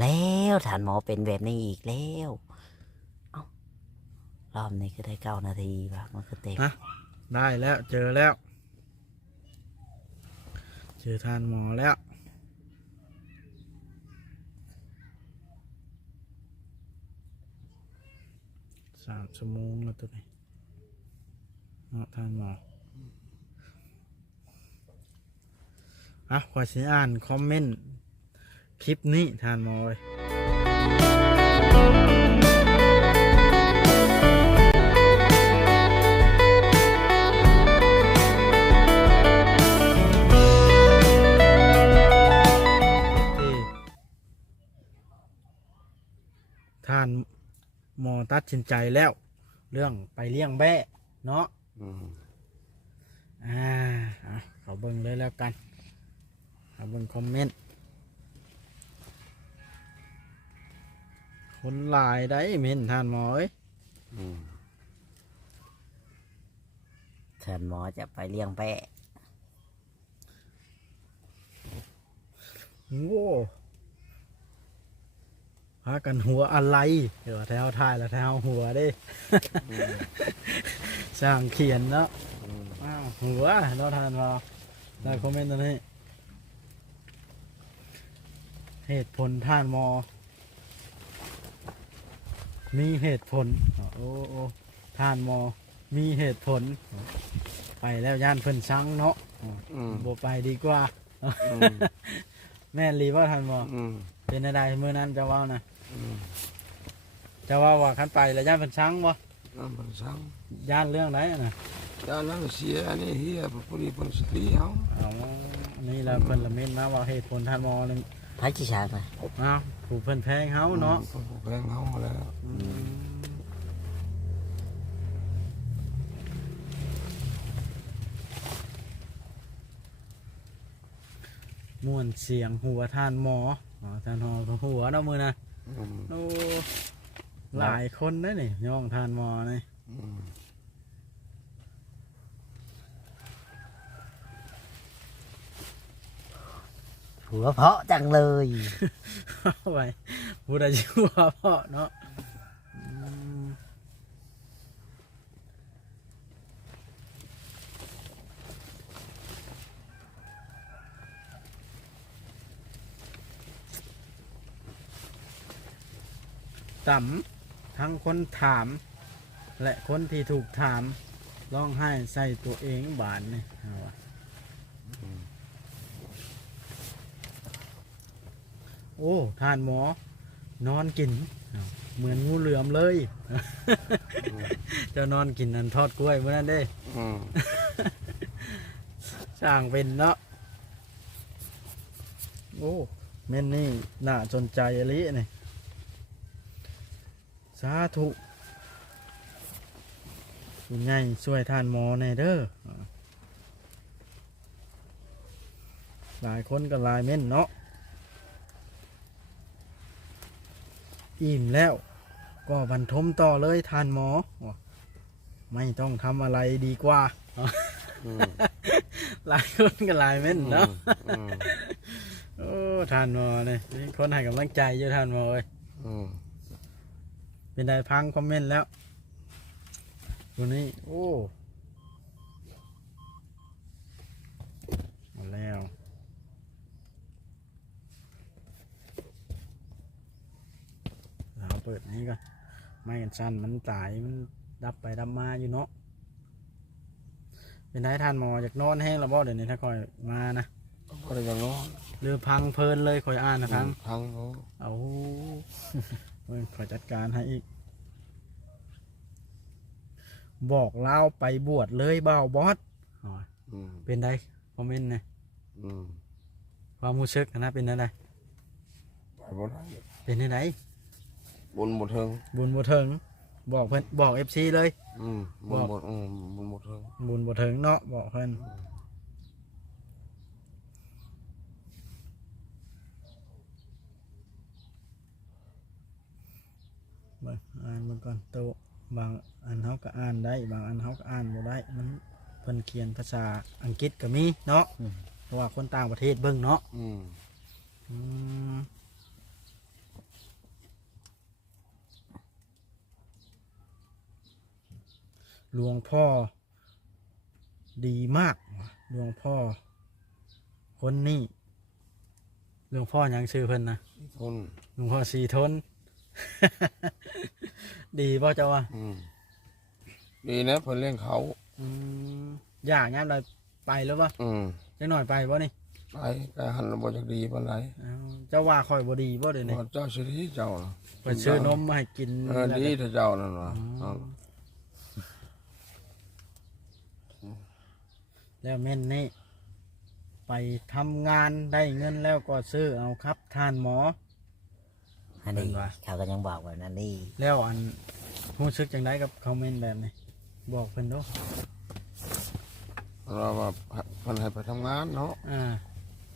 แล้วฐานหมอเป็นแบบนี้อีกแล้วเอารอบนี้ก็ได้เก้านาทีว่ะมันก็เต็มฮะ ได้แล้วเจอแล้ว เจอทานหมอแล้ว สามชั่วโมงแล้วตัวนี้เนาะทานหมออะขอสิอ่านคอมเมนต์ คลิปนี้ทานหมอเลยที่ท่านหมอตัดสินใจแล้ว เรื่องไปเลี้ยงแบะเนาะอืมอ่าอะเขาเบิ่งเลยแล้วกันเขาเบิ่งคอมเมนต์ คนหลายได้เมนท่านหมอเอ้ยอืมฐานหมอจะไปเลี้ยงแปะโว้พากันหัวอะไร เดี๋ยวแถวท้ายแล้วแถวหัวเด้สร้างเขียนเนาะอืมอ้าวหัวเนาะท่านหมอได้คอมเมนต์ตรงนี้ เหตุผลท่านหมอ มีเหตุผลอ๋อโอ้โอ้ท่านหมอ มีเหตุผล ไปแล้วย่านเพิ่นชังเนาะอ๋ออืมบ่ไปดีกว่า อืมแม่นรีว่าท่านหมอ อืมเป็นอะไรเมื่อนั้นจะว่านะอืมจะว่าว่าคันไปแล้วย่านเพิ่นชังบ่นั่นมันสั่งย่านเรื่องไหนอะนะยานั่งเสียอันนี้เฮียปุริปุริสลีเฮาเอานี่แล้วเพิ่นละเม็ดมาว่าเหตุผลท่านหมอนี่พระจิชางนะอ้าว ผู้เพิ่นแพงเฮาเนาะผู้แพงเฮาแล้วม่วนเสียงหัวท่านหมออ๋อท่านหมอก็หัวเนาะมือนะอืมโอ้หลายคนนะนี่ย่องท่านหมอนี่ อืม หัวเพาะจังเลยเอาไปผู้ใดชื่อว่าพ่อเนาะอืมต่ำทั้งคนถาม และคนที่ถูกถามร้องไห้ใส่ตัวเองบานนี่เอาวะ โอ้ทานหมอ นอนกินเอาเหมือนงูเหลือมเลย เจะนอนกินนันทอดกล้วยเมื่อนั้นเด้ อืมช่างเป็นเนาะ โอ้เม่นนี่น่าสนใจอลินี่สาธุคุณใหญ่ช่วยทานหมอแน่เด้อหลายคนก็หลายเม่นเนาะ อิ่มแล้ว ก็บรรทมต่อเลยท่านหมอ ไม่ต้องทำอะไรดีกว่าอืมหลายคนก็หลายเม่นเนาะอืมโอ้ทานหมอเนี่ยมีคนให้กำลังใจเยอะทานหมอเลยอืมเป็นได้พังคอมเมนต์แล้ววันนี้ โอ้หมดแล้ว เราเปิดนี้ก่อนไม่กันสั้นมันตายมันดับไปดับมาอยู่เนาะเป็นได้ทานหมออยากนอนแห้งแล้วบ่เดี๋ยวนี้ถ้าคอยมานะก็ได้ยังร้อนเรือพังเพลินเลยคอยอ่านนะพังพังเนาะเอาเฮ้ยขอจัดการให้อีก บอกเล่าไปบวชเลยเบาบอสอ๋ออืมเป็นไดคอมเมนต์หนะอืมความรู้สึกนะเป็นไดไปบ่ได้เป็นได บนบ่เทิงบุญบ่เถิงบอกเพิ่นบอกเอฟซีเลย อืมบนบ่อืมบนบ่เทิงบุญบ่เถิงเนาะบอกเพิ่นเบิ่งอ่านมันก่อนโตะบางอันเฮาก็อ่านได้ บางอันเฮาก็อ่านบ่ได้ มันเพิ่นเขียนภาษาอังกฤษก็มีเนาะเพราะว่าคนต่างประเทศเบิ่งเนาะอืม อืม หลวงพ่อ ดีมากว่ะหลวงพ่อ คนนี้ หลวงพ่อหยังชื่อเพิ่นนะ ทนหลวงพ่อสีทน ดีป่ะเจ้าว่ะอืมดีนะเพิ่นเลี้ยงเขา อืมอยากงามเลยไปแล้วป่ะอืมจังหน่อยไปป่ะนี่ไปกหันบ่จักดีปานใดเอ้าเจ้าว่าคอยบ่ดีป่ะเดี๋ยวนี้ว่าเจ้าสิริเจ้าน่ะไปซื้อนมมาให้กินเออดีถ้าเจ้านั่นว่ะอ๋อเอา แล้วแม่นนี่ไปทำงานได้เงินแล้วก็ซื้อเอาครับทานหมอ อันนี้เป็นวะ เขาก็ยังบอกว่านั่นนี่แล้วอันรู้สึกจังไดกับคอมเมนต์แบบนี้ บอกเพิ่นเดูเราว่าเพิ่นให้ไปทำงานเนาะอ่า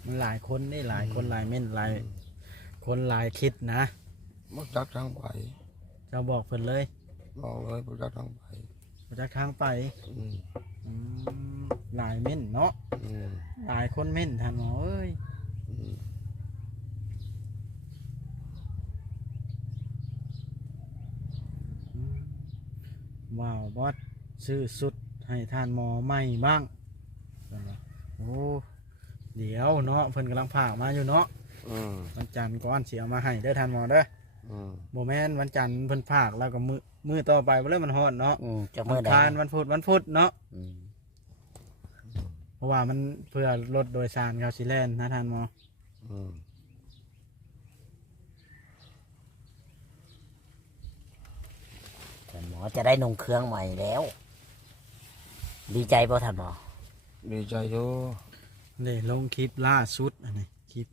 มันหลายคนนี่หลายคนหลายเม่นหลาย คนหลายคิดนะบ่จักทางไปเจ้าบอกเพิ่นเลยบอกเลยบ่จักทางไปบ่จากทางไปอืมอืม หลายเม่นเนาะอืมหลายคนเม่นท่านหมอเอ้ยอืมอืมว้าวบอสซื้อสุดให้ท่านหมอใหม่บ้างเพิ่นว่าโอ้เดี๋ยวเนาะเพิ่นกำลังพากมาอยู่เนาะอืมวันจันทร์ก่อนสิเอามาให้เด้อท่านหมอเด้ออืมโมแมนวันจันทร์เพิ่นพากแล้วก็มือมือต่อไปบ่เลยมันฮอดเนาะอืมจะวัเมื่อนใดคานวันพุธวันพุธเนาะ อืม เพราะว่ามันเพื่อรถโดยสารเขาสิแล่นนะท่านหมออืมท่านหมอจะได้นงเครื่องใหม่แล้ว ดีใจป่ะท่านหมอ ดีใจอยู่เลยลงคลิปล่าสุดอันนี้คลิป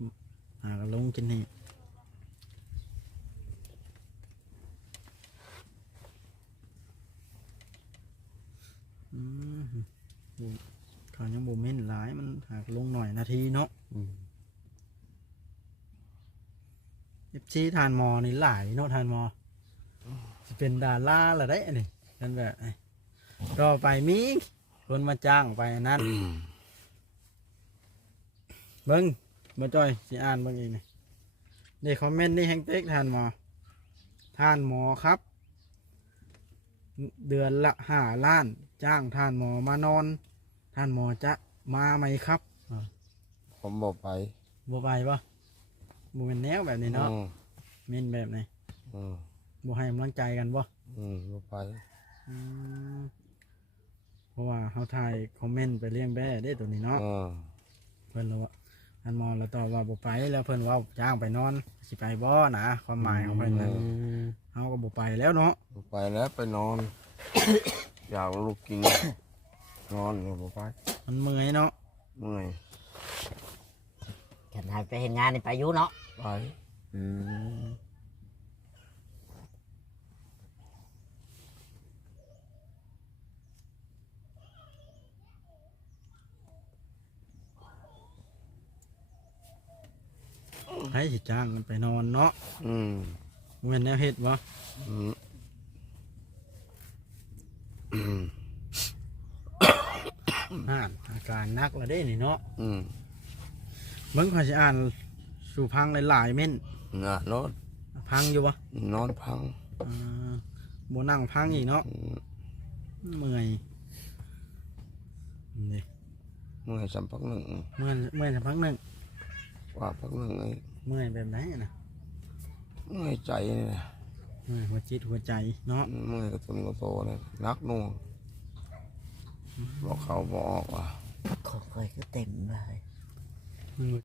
หาก็ลงกินนี่อืมบ่ เขายังบ่เม่นหลายมันหากลงหน่อยนาทีเนาะอืมเอฟซีทานหมอนี่หลายเนาะทานหมอจะเป็นดาราละได้อันนี้กันแบบนี้ต่อไปมีคนมาจ้างไปอันนั้นอืมเบิ้งมาจ้อยสิอ่านเบิ้งเองนี่นี่คอมเมนต์นี่แฮงเต็กทานหมอทานหมอครับ เดือนละห้าล้าน จ้างทานหมอมานอน ท่านหมอจะมาไหมครับอ่าผมบอกไปบ่ไปปะบ่เป็นแนวแบบนี้เนาะอืมเม่นแบบไหนอืมบ่ให้กำลังใจกันบ่อืมบอกไปอืมเพราะว่าเขาถ่ายคอมเมนต์ไปเลี้ยงแบ่ได้ตัวนี้เนาะอืมเพิ่นเราอันมองเราตอบว่าบ่ไปแล้วเพิ่นเว่าจ้างไปนอนสิไปบ่นะความหมายของเพิ่นนะเฮาก็บ่ไปแล้วเนาะบอกไปแล้วไปนอน อยากลูกกิน นอนอยู่บอกไปมันเมื่อยเนาะเมื่อยขันหายไปเห็นงานนี่ไปอยุเนาะไปอืมให้สิจ้างกันไปนอนเนาะอืมบ่แม่นแนวเฮ็ดบ่อืมอืม อ่านอาการหนักและเด้นี่เนาะอืมเบิ่งข้อยสิอ่านสู่พังหลายๆเม่นน่ะนอนพังอยู่บ่นอนพังอ่าบ่นั่งพังอีกเนาะอืมเมื่อยนี่เมื่อยสัมพักหนึ่งเมื่อยเมื่อยสักพักหนึงว่าพักหนึ่งไอ้เมื่อยแบบไหนอะนะเมื่อยใจนี่นะเมื่อยหัวจิตหัวใจเนาะ เมื่อยกระตุนกระโตเลยนักหน่วง บอกเขาบอกว่าของเคยก็เต็มเลย